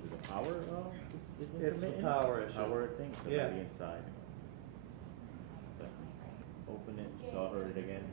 what is it, power? Is It's a intermittent? power issue. Power thing, so Yeah. by the inside. So, open it, solder it again.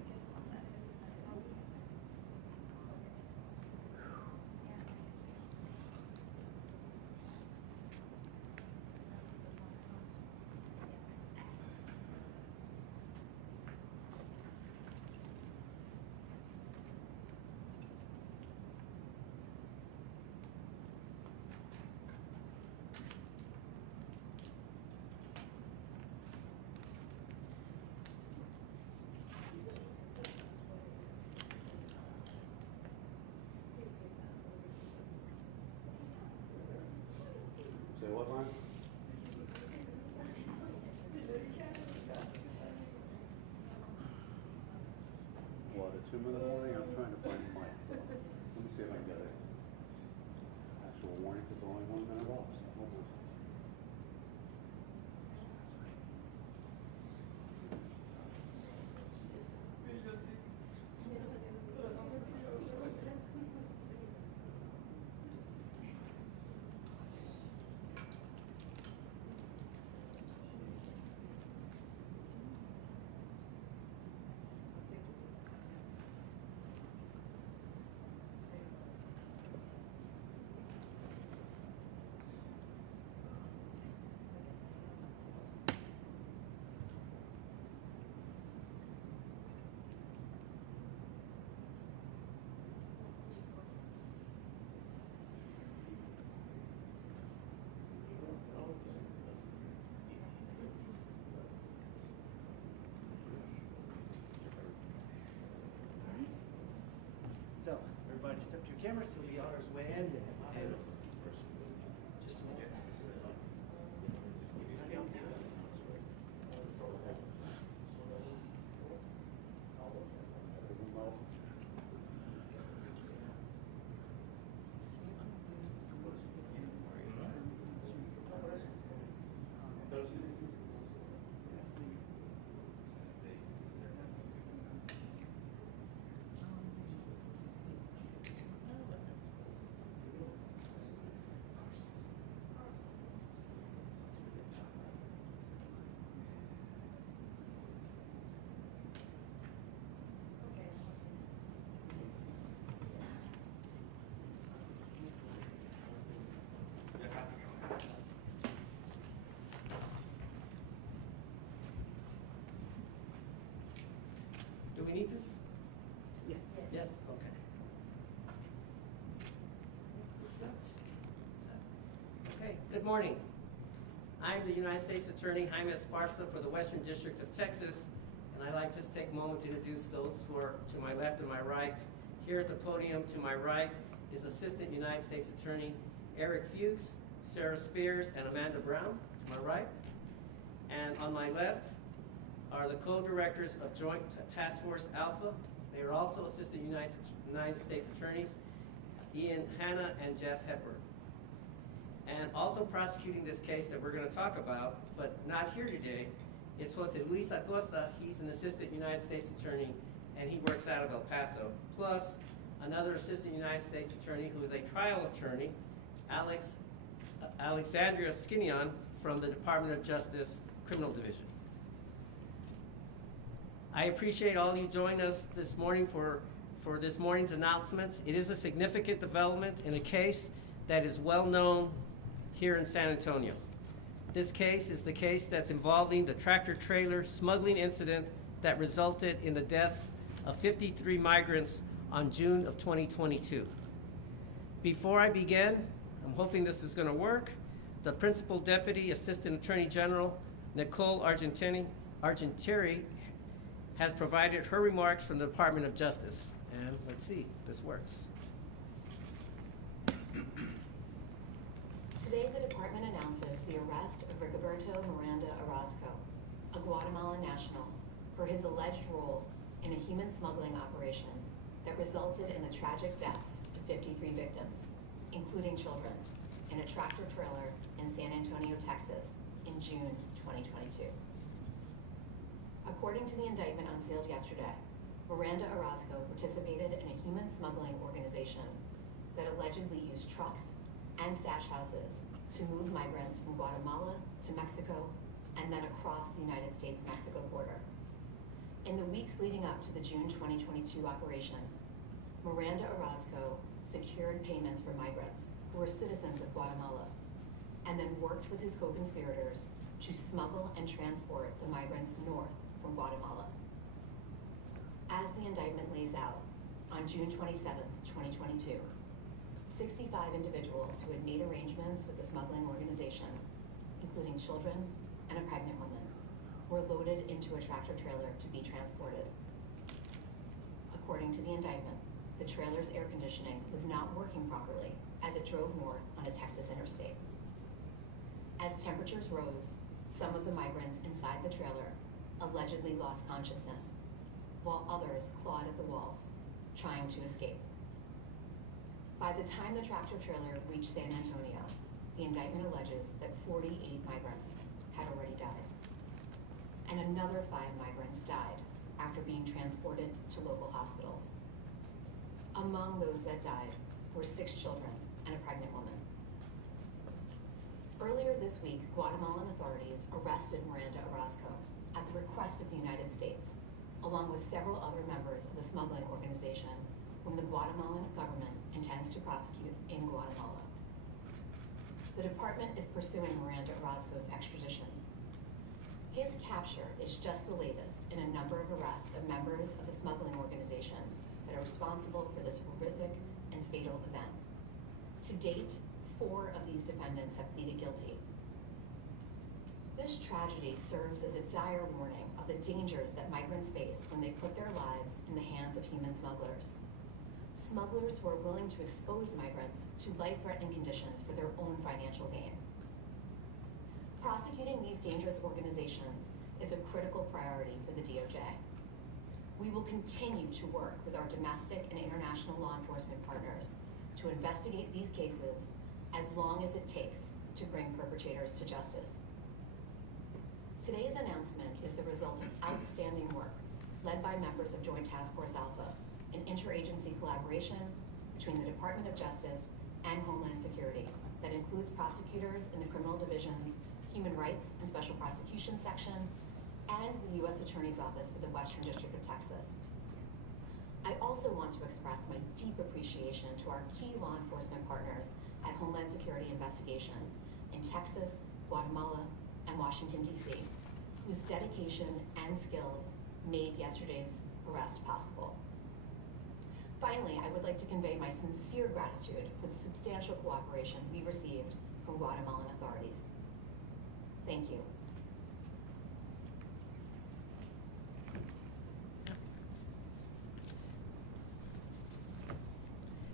Say what line? What, at 2 in the morning? I'm trying to find the mic. Let me see if I can get it. Actual warning, because only 1 minute off. Hold on. So, everybody step to your cameras, he'll be on his way in. And just a minute. Do we need this? Yes. Yes, okay. Okay, good morning. I'm the United States Attorney Jaime Esparza for the Western District of Texas, and I'd like to just take a moment to introduce those who are to my left and my right. Here at the podium to my right is Assistant United States Attorney Eric Fuchs, Sarah Spears, and Amanda Brown to my right. And on my left are the co-directors of Joint Task Force Alpha. They are also Assistant United States Attorneys, Ian Hanna and Jeff Hepburn. And also prosecuting this case that we're going to talk about, but not here today, is Jose Luis Acosta. He's an Assistant United States Attorney, and he works out of El Paso. Plus, another Assistant United States Attorney who is a trial attorney, Alexandria Skinion from the Department of Justice Criminal Division. I appreciate all you joining us this morning for this morning's announcements. It is a significant development in a case that is well known here in San Antonio. This case is the case that's involving the tractor-trailer smuggling incident that resulted in the deaths of 53 migrants on June of 2022. Before I begin, I'm hoping this is going to work. The Principal Deputy Assistant Attorney General, Nicole Argentieri, has provided her remarks from the Department of Justice. And let's see if this works. Today, the department announces the arrest of Rigoberto Miranda Orozco, a Guatemalan national, for his alleged role in a human smuggling operation that resulted in the tragic deaths of 53 victims, including children, in a tractor trailer in San Antonio, Texas, in June 2022. According to the indictment unsealed yesterday, Miranda Orozco participated in a human smuggling organization that allegedly used trucks, and stash houses to move migrants from Guatemala to Mexico and then across the United States-Mexico border. In the weeks leading up to the June 2022 operation, Miranda Orozco secured payments for migrants who were citizens of Guatemala and then worked with his co-conspirators to smuggle and transport the migrants north from Guatemala. As the indictment lays out, on June 27, 2022, 65 individuals who had made arrangements with the smuggling organization, including children and a pregnant woman, were loaded into a tractor trailer to be transported. According to the indictment, the trailer's air conditioning was not working properly as it drove north on a Texas interstate. As temperatures rose, some of the migrants inside the trailer allegedly lost consciousness, while others clawed at the walls, trying to escape. By the time the tractor trailer reached San Antonio, the indictment alleges that 48 migrants had already died, and another 5 migrants died after being transported to local hospitals. Among those that died were 6 children and a pregnant woman. Earlier this week, Guatemalan authorities arrested Miranda Orozco at the request of the United States, along with several other members of the smuggling organization whom the Guatemalan government intends to prosecute in Guatemala. The department is pursuing Miranda Orozco's extradition. His capture is just the latest in a number of arrests of members of the smuggling organization that are responsible for this horrific and fatal event. To date, 4 of these defendants have pleaded guilty. This tragedy serves as a dire warning of the dangers that migrants face when they put their lives in the hands of human smugglers. Smugglers who are willing to expose migrants to life-threatening conditions for their own financial gain. Prosecuting these dangerous organizations is a critical priority for the DOJ. We will continue to work with our domestic and international law enforcement partners to investigate these cases as long as it takes to bring perpetrators to justice. Today's announcement is the result of outstanding work led by members of Joint Task Force Alpha, an interagency collaboration between the Department of Justice and Homeland Security that includes prosecutors in the Criminal Division's Human Rights and Special Prosecution Section and the U.S. Attorney's Office for the Western District of Texas. I also want to express my deep appreciation to our key law enforcement partners at Homeland Security Investigations in Texas, Guatemala, and Washington, D.C., whose dedication and skills made yesterday's arrest possible. Finally, I would like to convey my sincere gratitude for the substantial cooperation we received from Guatemalan authorities. Thank you.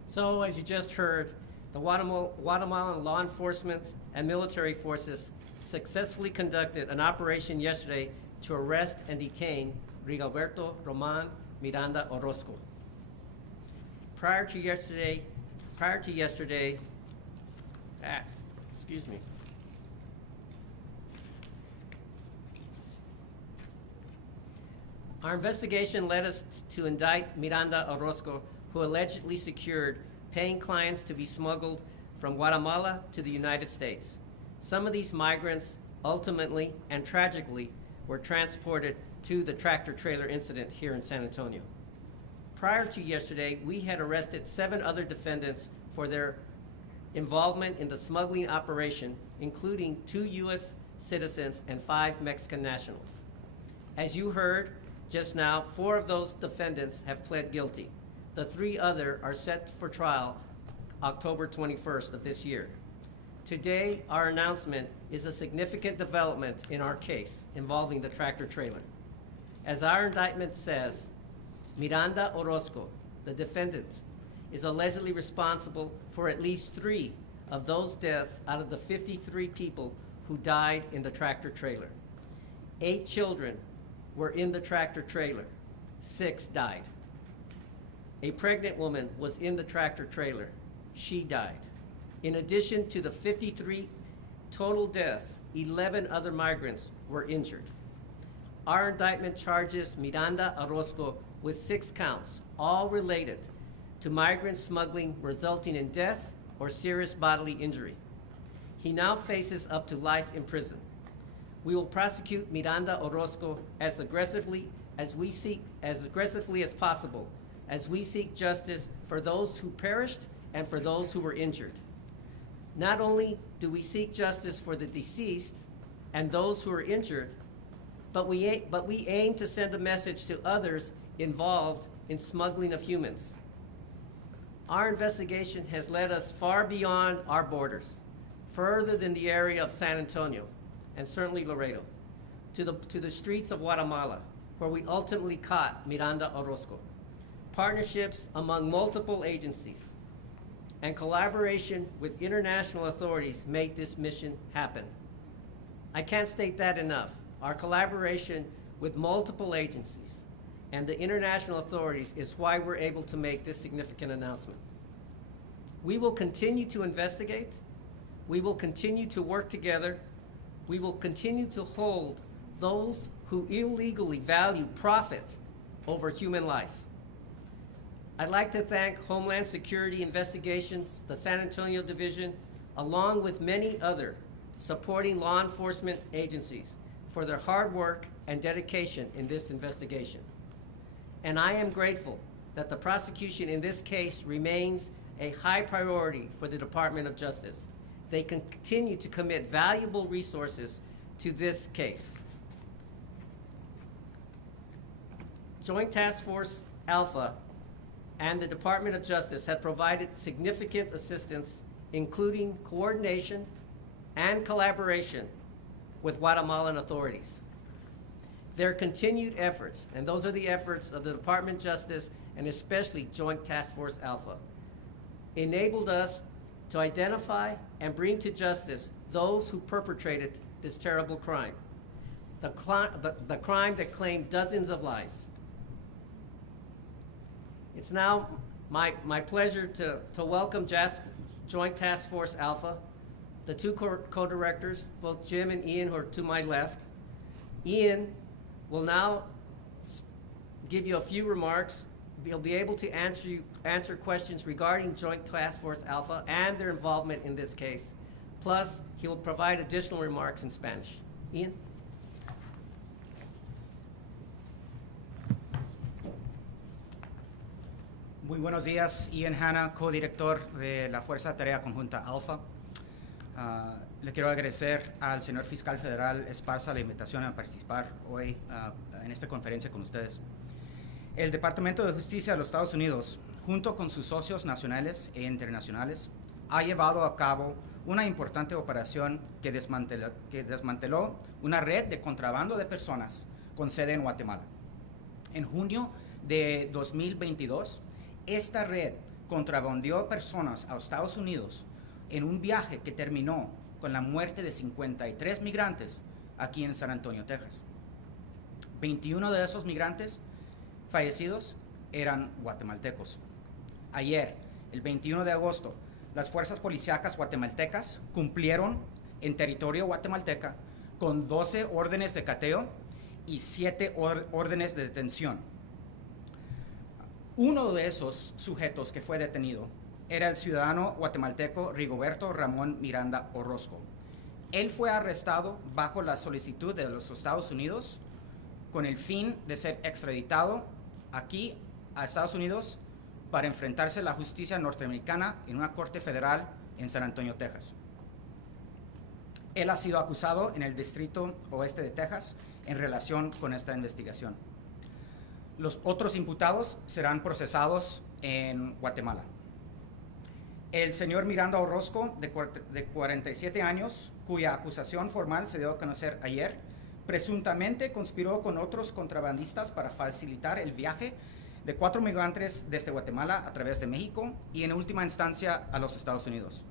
So, as you just heard, the Guatemalan law enforcement and military forces successfully conducted an operation yesterday to arrest and detain Rigoberto Roman Miranda Orozco. Prior to yesterday, excuse me. Our investigation led us to indict Miranda Orozco, who allegedly secured paying clients to be smuggled from Guatemala to the United States. Some of these migrants ultimately and tragically were transported to the tractor trailer incident here in San Antonio. Prior to yesterday, we had arrested 7 other defendants for their involvement in the smuggling operation, including 2 U.S. citizens and 5 Mexican nationals. As you heard just now, 4 of those defendants have pled guilty. The 3 other are set for trial October 21st of this year. Today, our announcement is a significant development in our case involving the tractor trailer. As our indictment says, Miranda Orozco, the defendant, is allegedly responsible for at least 3 of those deaths out of the 53 people who died in the tractor trailer. 8 children were in the tractor trailer. 6 died. A pregnant woman was in the tractor trailer. She died. In addition to the 53 total deaths, 11 other migrants were injured. Our indictment charges Miranda Orozco with 6 counts, all related to migrant smuggling resulting in death or serious bodily injury. He now faces up to life in prison. We will prosecute Miranda Orozco as aggressively as possible, as we seek justice for those who perished and for those who were injured. Not only do we seek justice for the deceased and those who are injured, but we aim to send a message to others involved in smuggling of humans. Our investigation has led us far beyond our borders, further than the area of San Antonio, and certainly Laredo, to the streets of Guatemala, where we ultimately caught Miranda Orozco. Partnerships among multiple agencies and collaboration with international authorities make this mission happen. I can't state that enough. Our collaboration with multiple agencies and the international authorities is why we're able to make this significant announcement. We will continue to investigate. We will continue to work together. We will continue to hold those who illegally value profit over human life. I'd like to thank Homeland Security Investigations, the San Antonio Division, along with many other supporting law enforcement agencies for their hard work and dedication in this investigation. And I am grateful that the prosecution in this case remains a high priority for the Department of Justice. They continue to commit valuable resources to this case. Joint Task Force Alpha and the Department of Justice have provided significant assistance, including coordination and collaboration with Guatemalan authorities. Their continued efforts, and those are the efforts of the Department of Justice and especially Joint Task Force Alpha, enabled us to identify and bring to justice those who perpetrated this terrible crime, the crime that claimed dozens of lives. It's now my pleasure to welcome Joint Task Force Alpha, the two co-directors, both Jim and Ian, who are to my left. Ian will now give you a few remarks. He'll be able to answer questions regarding Joint Task Force Alpha and their involvement in this case. Plus, he will provide additional remarks in Spanish. Ian? Muy buenos días, Ian Hanna, co-director de la Fuerza de Tarea Conjunta Alfa. Le quiero agradecer al señor fiscal federal Esparza la invitación a participar hoy en esta conferencia con ustedes. El Departamento de Justicia de los Estados Unidos, junto con sus socios nacionales e internacionales, ha llevado a cabo una importante operación que desmanteló una red de contrabando de personas con sede en Guatemala. En junio de 2022, esta red contrabandeó personas a Estados Unidos en un viaje que terminó con la muerte de 53 migrantes aquí en San Antonio, Texas. 21 de esos migrantes fallecidos eran guatemaltecos. Ayer, el 21 de agosto, las fuerzas policíacas guatemaltecas cumplieron en territorio guatemalteca con 12 órdenes de cateo y 7 órdenes de detención. Uno de esos sujetos que fue detenido era el ciudadano guatemalteco Rigoberto Ramón Miranda Orozco. Él fue arrestado bajo la solicitud de los Estados Unidos con el fin de ser extraditado aquí a Estados Unidos para enfrentarse a la justicia norteamericana en una corte federal en San Antonio, Texas. Él ha sido acusado en el Distrito Oeste de Texas en relación con esta investigación. Los otros imputados serán procesados en Guatemala. El señor Miranda Orozco, de 47 años, cuya acusación formal se dio a conocer ayer, presuntamente conspiró con otros contrabandistas para facilitar el viaje de 4 migrantes desde Guatemala a través de México y en última instancia a los Estados Unidos.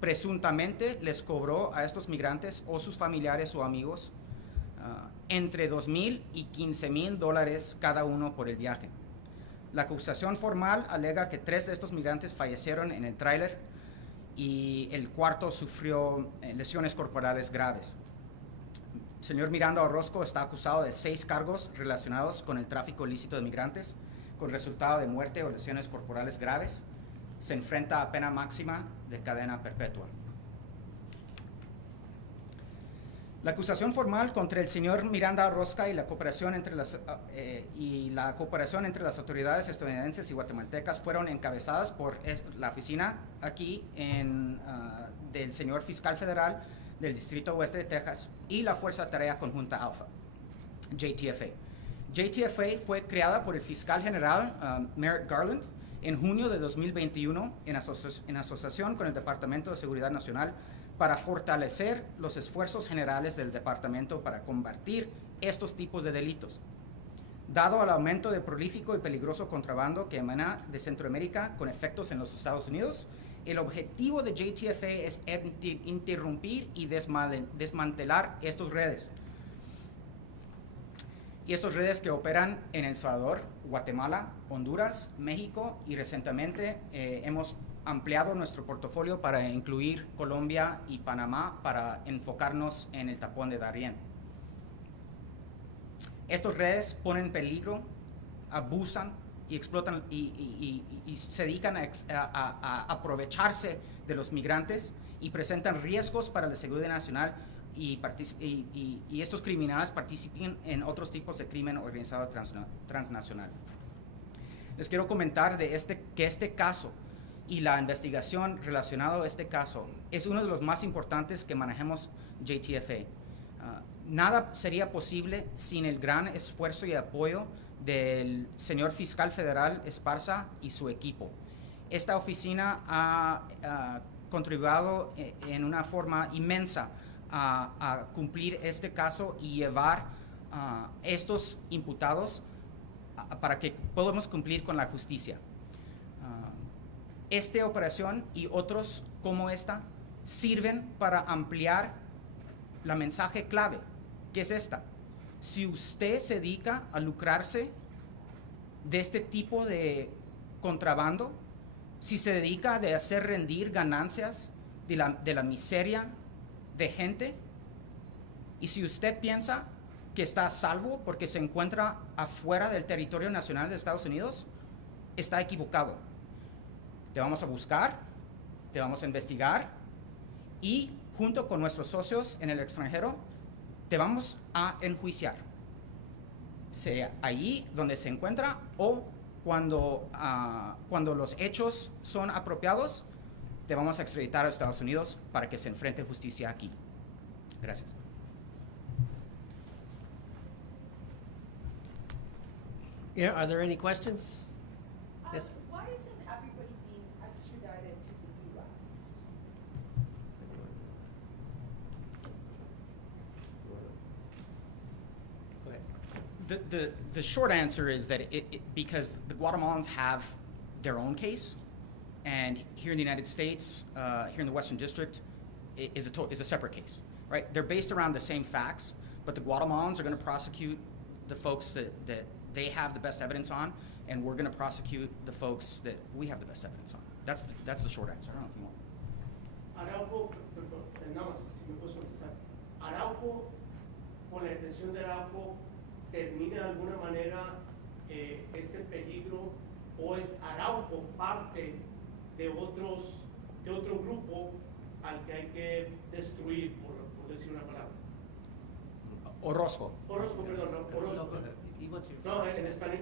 Presuntamente les cobró a estos migrantes o sus familiares o amigos entre $2,000 y $15,000 cada uno por el viaje. La acusación formal alega que 3 de estos migrantes fallecieron en el tráiler y el cuarto sufrió lesiones corporales graves. El señor Miranda Orozco está acusado de 6 cargos relacionados con el tráfico ilícito de migrantes, con resultado de muerte o lesiones corporales graves, se enfrenta a pena máxima de cadena perpetua. La acusación formal contra el señor Miranda Orozco y la cooperación entre las autoridades estadounidenses y guatemaltecas fueron encabezadas por la oficina aquí del señor fiscal federal del Distrito Oeste de Texas y la Fuerza Tarea Conjunta Alpha, JTFA. JTFA fue creada por el fiscal general Merrick Garland en junio de 2021 en asociación con el Departamento de Seguridad Nacional para fortalecer los esfuerzos generales del departamento para combatir estos tipos de delitos. Dado el aumento de prolífico y peligroso contrabando que emana de Centroamérica con efectos en los Estados Unidos, el objetivo de JTFA es interrumpir y desmantelar estas redes. Y estas redes que operan en El Salvador, Guatemala, Honduras, México y recientemente hemos ampliado nuestro portafolio para incluir Colombia y Panamá para enfocarnos en el tapón de Darién. Estas redes ponen en peligro, abusan y explotan y se dedican a aprovecharse de los migrantes y presentan riesgos para la seguridad nacional y estos criminales participan en otros tipos de crimen organizado transnacional. Les quiero comentar que este caso y la investigación relacionada a este caso es uno de los más importantes que manejemos JTFA. Nada sería posible sin el gran esfuerzo y apoyo del señor fiscal federal Esparza y su equipo. Esta oficina ha contribuido en una forma inmensa a cumplir este caso y llevar estos imputados para que podamos cumplir con la justicia. Esta operación y otros como esta sirven para ampliar la mensaje clave, que es esta. Si usted se dedica a lucrarse de este tipo de contrabando, si se dedica a hacer rendir ganancias de la miseria de gente, y si usted piensa que está a salvo porque se encuentra afuera del territorio nacional de Estados Unidos, está equivocado. Te vamos a buscar, te vamos a investigar y junto con nuestros socios en el extranjero te vamos a enjuiciar, sea allí donde se encuentra o cuando los hechos son apropiados, te vamos a extraditar a Estados Unidos para que se enfrente justicia aquí. Gracias. Yeah, are there any questions? Yes. Why isn't everybody being extradited to the U.S.? Go ahead. The short answer is that because the Guatemalans have their own case, and here in the United States, here in the Western District, is a separate case, right? They're based around the same facts, but the Guatemalans are going to prosecute the folks that they have the best evidence on, and we're going to prosecute the folks that we have the best evidence on. That's the short answer. I don't know if you want. Arauco, perdón, nada más, si me puedes contestar. Arauco, con la intención de Arauco, termina de alguna manera este peligro, o es Arauco parte de otro grupo al que hay que destruir, por decir una palabra. Orozco. Orozco, perdón, no, Orozco. No, go ahead. You want to- No, en español.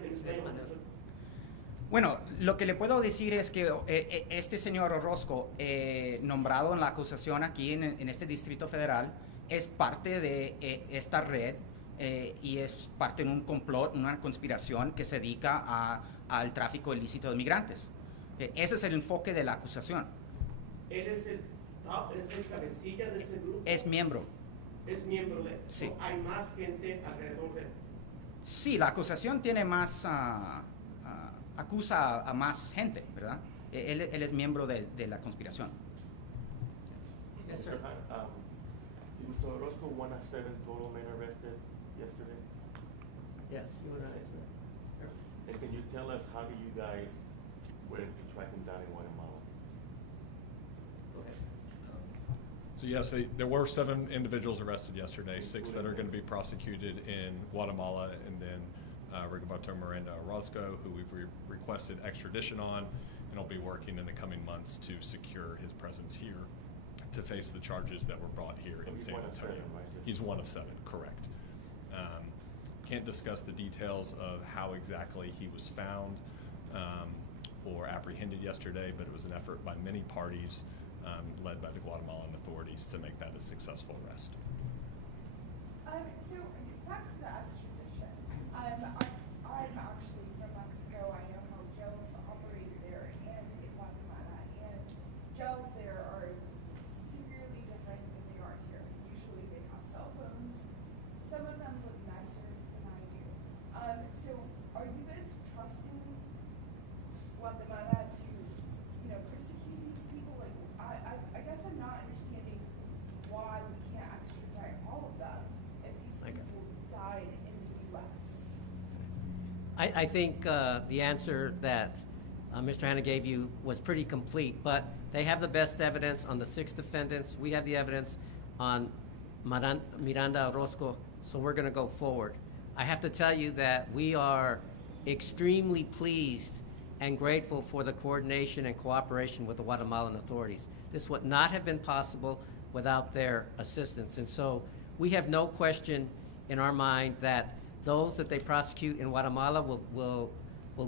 Bueno, lo que le puedo decir es que este señor Orozco, nombrado en la acusación aquí en este Distrito Federal, es parte de esta red y es parte de un complot, una conspiración que se dedica al tráfico ilícito de migrantes. Ese es el enfoque de la acusación. Él es el cabecilla de ese grupo. Es miembro. Es miembro de él. Sí. So, hay más gente alrededor de él. Sí, la acusación tiene más, acusa a más gente, ¿verdad? Él es miembro de la conspiración. Yes, sir. Did Mr. Orozco want to 7 total men arrested yesterday? Yes, you want to answer? And can you tell us how do you guys were to track him down in Guatemala? Go ahead. So yes, there were 7 individuals arrested yesterday, 6 that are going to be prosecuted in Guatemala, and then Rigoberto Miranda Orozco, who we've requested extradition on, and he'll be working in the coming months to secure his presence here to face the charges that were brought here So in he's San one of Antonio. seven, right? He's one of seven, correct. Can't discuss the details of how exactly he was found or apprehended yesterday, but it was an effort by many parties led by the Guatemalan authorities to make that a successful arrest. So back to the extradition. I'm actually from Mexico. I know how jails operate there and in Guatemala. And jails there are severely different than they are here. Usually they have cell phones. Some of them look nicer than I do. So are you guys trusting Guatemala to, persecute these people? Like, I guess I'm not understanding why we can't extradite all of them if these people died in the U.S. I think the answer that Mr. Hanna gave you was pretty complete, but they have the best evidence on the 6 defendants. We have the evidence on Miranda Orozco, so we're going to go forward. I have to tell you that we are extremely pleased and grateful for the coordination and cooperation with the Guatemalan authorities. This would not have been possible without their assistance. And so we have no question in our mind that those that they prosecute in Guatemala will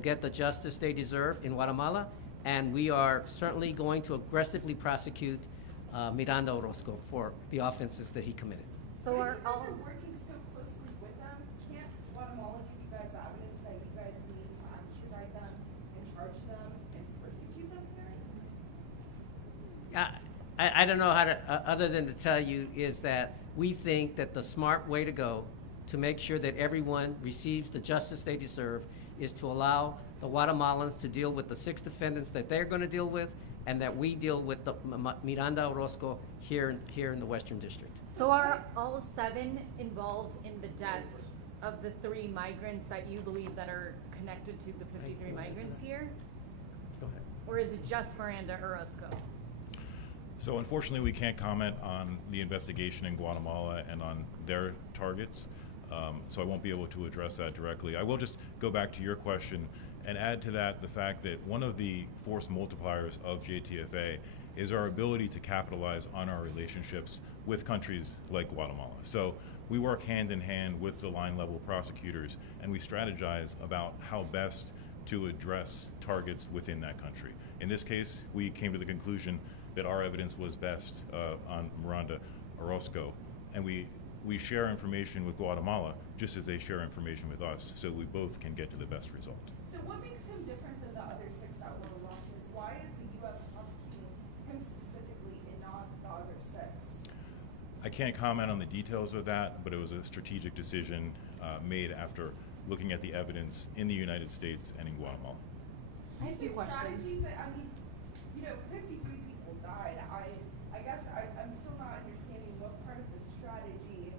get the justice they deserve in Guatemala, and we are certainly going to aggressively prosecute Miranda Orozco for the offenses that he committed. So So if are you guys all, are working so closely with them, can't Guatemala give you guys evidence that you guys need to extradite them and charge them and persecute them here? I don't know how to, other than to tell you, is that we think that the smart way to go to make sure that everyone receives the justice they deserve is to allow the Guatemalans to deal with the 6 defendants that they're going to deal with, and that we deal with the Miranda Orozco here in the Western District. so are all 7 involved in the deaths of the 3 migrants that you believe that are connected to the 53 migrants here? Go ahead. Or is it just Miranda Orozco? So unfortunately, we can't comment on the investigation in Guatemala and on their targets, so I won't be able to address that directly. I will just go back to your question and add to that the fact that one of the force multipliers of JTFA is our ability to capitalize on our relationships with countries like Guatemala. So we work hand in hand with the line level prosecutors, and we strategize about how best to address targets within that country. In this case, we came to the conclusion that our evidence was best on Miranda Orozco, and we share information with Guatemala just as they share information with us, so we both can get to the best result. So what makes him different than the other 6 that were arrested? Why is the U.S. prosecuting him specifically and not the other 6? I can't comment on the details of that, but it was a strategic decision made after looking at the evidence in the United States and in Guatemala. I have 2 Strategy, questions. but I mean, 53 people died. I guess I'm still not understanding what part of the strategy,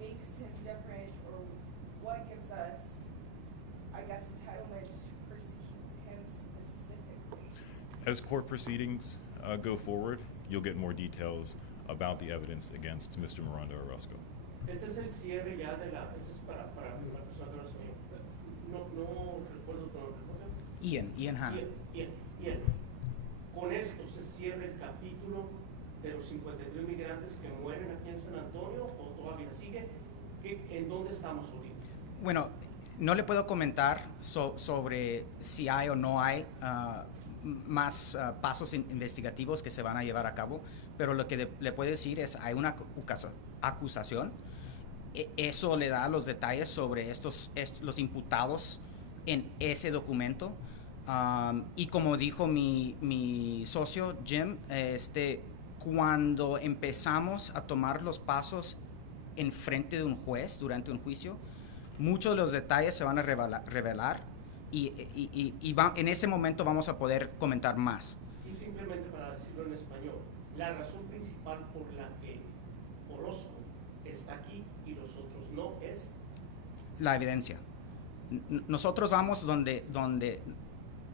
makes him different, or what gives us, I guess, entitlement to persecute him specifically. As court proceedings go forward, you'll get more details about the evidence against Mr. Miranda Orozco. Este es el cierre ya de la, ese es para una persona que no es mío. No recuerdo tu nombre, ¿recuerdan? Ian Hanna. Ian. Con esto se cierra el capítulo de los 53 migrantes que mueren aquí en San Antonio, o todavía sigue. ¿En dónde estamos ahorita? Bueno, no le puedo comentar sobre si hay o no hay más pasos investigativos que se van a llevar a cabo, pero lo que le puedo decir es hay una acusación. Eso le da los detalles sobre los imputados en ese documento. Y como dijo mi socio Jim, cuando empezamos a tomar los pasos en frente de un juez durante un juicio, muchos de los detalles se van a revelar y en ese momento vamos a poder comentar más. Y simplemente para decirlo en español, la razón principal por la que Orozco está aquí y los otros no es La evidencia. Nosotros vamos donde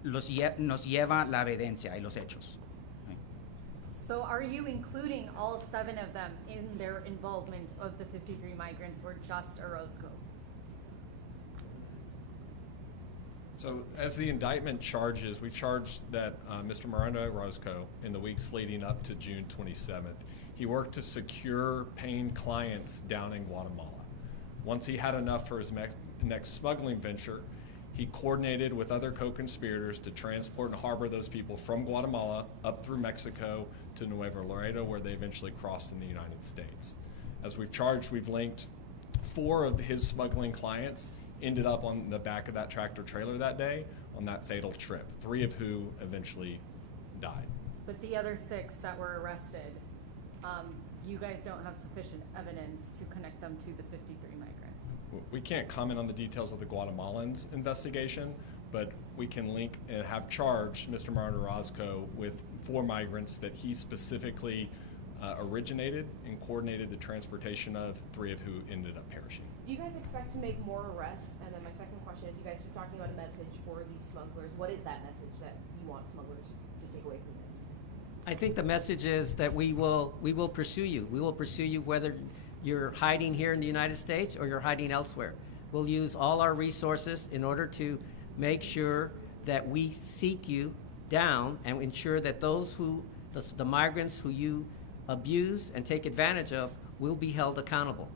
nos lleva la evidencia y los hechos. So are you including all 7 of them in their involvement of the 53 migrants or just Orozco? So as the indictment charges, we charged that Mr. Miranda Orozco, in the weeks leading up to June 27th, he worked to secure paying clients down in Guatemala. Once he had enough for his next smuggling venture, he coordinated with other co-conspirators to transport and harbor those people from Guatemala up through Mexico to Nuevo Laredo, where they eventually crossed in the United States. As we've charged, we've linked 4 of his smuggling clients ended up on the back of that tractor trailer that day on that fatal trip, 3 of who eventually died. But the other 6 that were arrested, you guys don't have sufficient evidence to connect them to the 53 migrants. We can't comment on the details of the Guatemalans' investigation, but we can link and have charged Mr. Miranda Orozco with 4 migrants that he specifically originated and coordinated the transportation of, 3 of who ended up perishing. Do you guys expect to make more arrests? And then my second question is, you guys keep talking about a message for these smugglers. What is that message that you want smugglers to take away from this? I think the message is that we will pursue you. We will pursue you whether you're hiding here in the United States or you're hiding elsewhere. We'll use all our resources in order to make sure that we seek you down and ensure that those who, the migrants who you abuse and take advantage of, will be held accountable.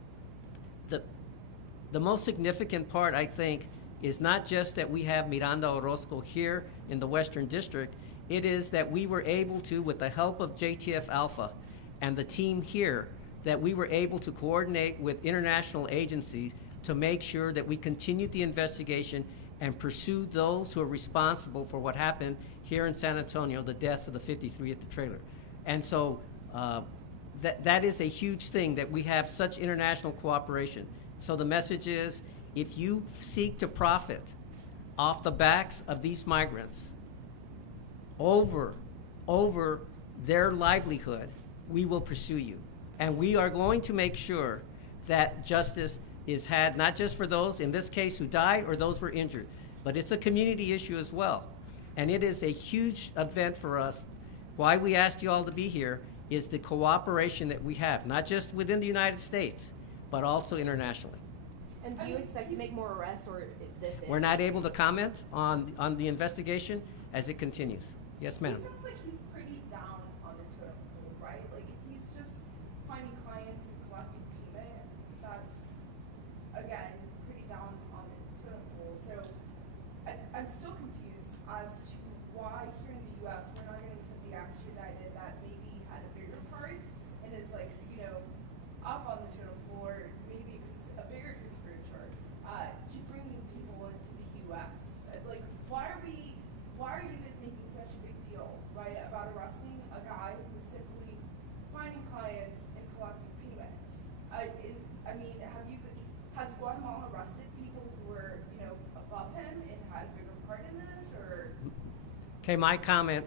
The most significant part, I think, is not just that we have Miranda Orozco here in the Western District, it is that we were able to, with the help of JTF Alpha and the team here, that we were able to coordinate with international agencies to make sure that we continued the investigation and pursue those who are responsible for what happened here in San Antonio, the deaths of the 53 at the trailer. And so that is a huge thing, that we have such international cooperation. So the message is, if you seek to profit off the backs of these migrants over their livelihood, we will pursue you. And we are going to make sure that justice is had, not just for those, in this case, who died or those who were injured, but it's a community issue as well. And it is a huge event for us. Why we asked you all to be here is the cooperation that we have, not just within the United States, but also internationally. And do you expect to make more arrests, or is this it? We're not able to comment on the investigation as it continues. Yes, ma'am. He sounds like he's pretty down on the totem pole, right? Like, if he's just finding clients and collecting payment, that's, again, pretty down on the totem pole. So I'm still confused as to why here in the U.S. we're not getting somebody extradited that maybe had a bigger part and is, like, you know, up on the totem pole, or maybe a bigger conspirator to bringing people into the U.S. Like, why are you guys making such a big deal, right, about arresting a guy who's simply finding clients and collecting payment? Has Guatemala arrested people who were, you know, above him and had a bigger part in this, or? Okay, my comment,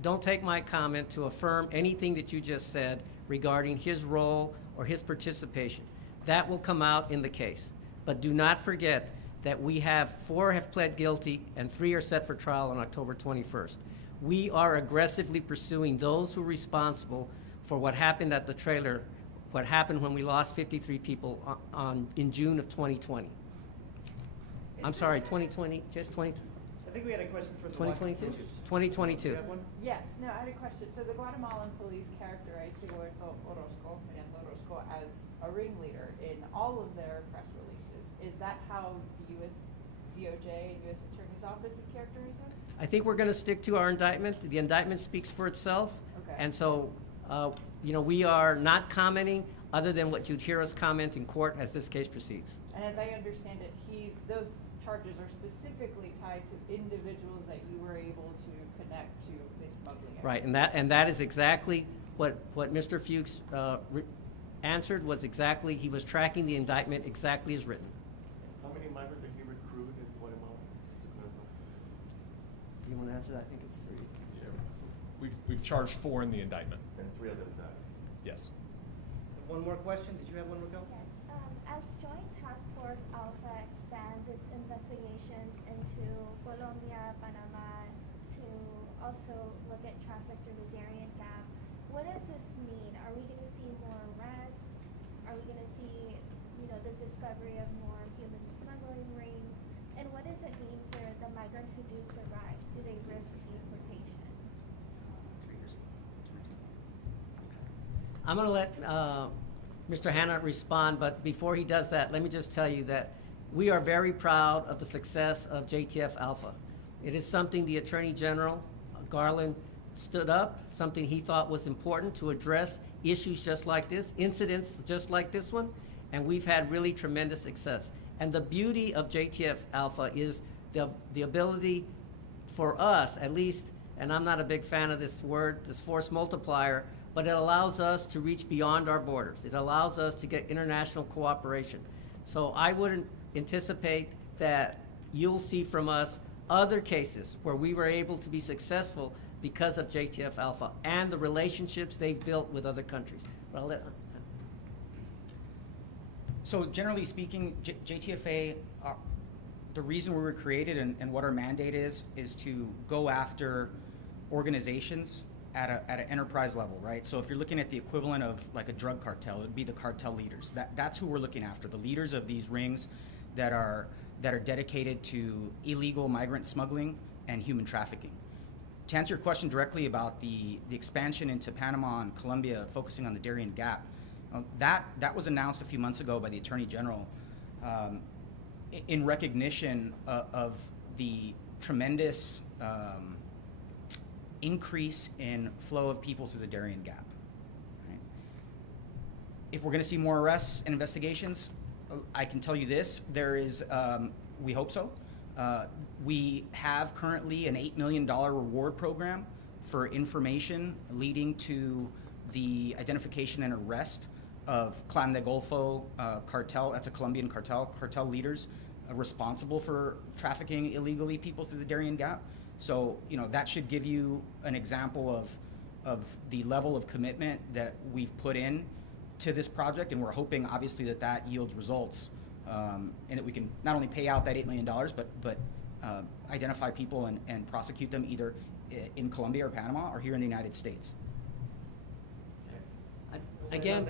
don't take my comment to affirm anything that you just said regarding his role or his participation. That will come out in the case. But do not forget that we have 4 have pled guilty and 3 are set for trial on October 21st. We are aggressively pursuing those who are responsible for what happened at the trailer, what happened when we lost 53 people in June of 2020. I'm sorry, 2020, just 20? I think we had a question for the 2022? Do 2022. you have one? Yes, no, I had a question. So the Guatemalan police characterized Rigoberto Orozco, Miranda Orozco, as a ringleader in all of their press releases. Is that how the U.S. DOJ and U.S. Attorney's Office would characterize him? I think we're going to stick to our indictment. The indictment speaks for itself. Okay. And so, you know, we are not commenting other than what you'd hear us comment in court as this case proceeds. And as I understand it, those charges are specifically tied to individuals that you were able to connect to this smuggling. Right, and that is exactly what Mr. Fuchs answered, was exactly, he was tracking the indictment exactly as written. How many migrants did he recruit in Guatemala? Just to clarify. Do you want to answer that? I think it's 3. Yeah. We've charged 4 in the indictment. And 3 of them died. Yes. One more question. Did you have one, Raquel? Yes. As Joint Task Force Alpha expands its investigations into Colombia, Panama, to also look at traffic through the Darien Gap, what does this mean? Are we going to see more arrests? Are we going to see, you know, the discovery of more human smuggling rings? And what does it mean for the the migrants who do survive, do they risk deportation? I'm going to let Mr. Hanna respond, but before he does that, let me just tell you that we are very proud of the success of JTF Alpha. It is something the Attorney General, Garland, stood up, something he thought was important to address issues just like this, incidents just like this one, and we've had really tremendous success. And the beauty of JTF Alpha is the ability for us, at least, and I'm not a big fan of this word, this force multiplier, but it allows us to reach beyond our borders. It allows us to get international cooperation. So I wouldn't anticipate that you'll see from us other cases where we were able to be successful because of JTF Alpha and the relationships they've built with other countries. But I'll let. So generally speaking, JTFA, the reason we were created and what our mandate is to go after organizations at an enterprise level, right? So if you're looking at the equivalent of like a drug cartel, it would be the cartel leaders. That's who we're looking after, the leaders of these rings that are dedicated to illegal migrant smuggling and human trafficking. To answer your question directly about the expansion into Panama and Colombia, focusing on the Darien Gap, that was announced a few months ago by the Attorney General in recognition of the tremendous increase in flow of people through the Darien Gap. Right? If we're going to see more arrests and investigations, I can tell you this, there is, we hope so. We have currently an $8 million reward program for information leading to the identification and arrest of Clan de Golfo cartel, that's a Colombian cartel leaders responsible for trafficking illegally people through the Darien Gap. So, you know, that should give you an example of the level of commitment that we've put in to this project, and we're hoping, obviously, that yields results, and that we can not only pay out that $8 million, but identify people and prosecute them either in Colombia or Panama or here in the United States. Again,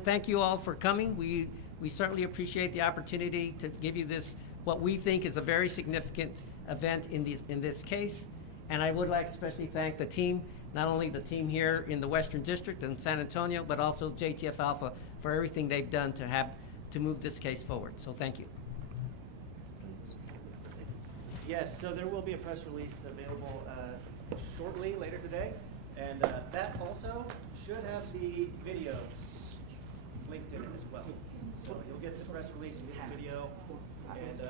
thank you all for coming. We certainly appreciate the opportunity to give you this, what we think is a very significant event in this case. And I would like to especially thank the team, not only the team here in the Western District in San Antonio, but also JTF Alpha for everything they've done to move this case forward. So thank you. Yes, so there will be a press release available shortly, later today. And that also should have the video linked in it as well. So you'll get the press release and get the video. And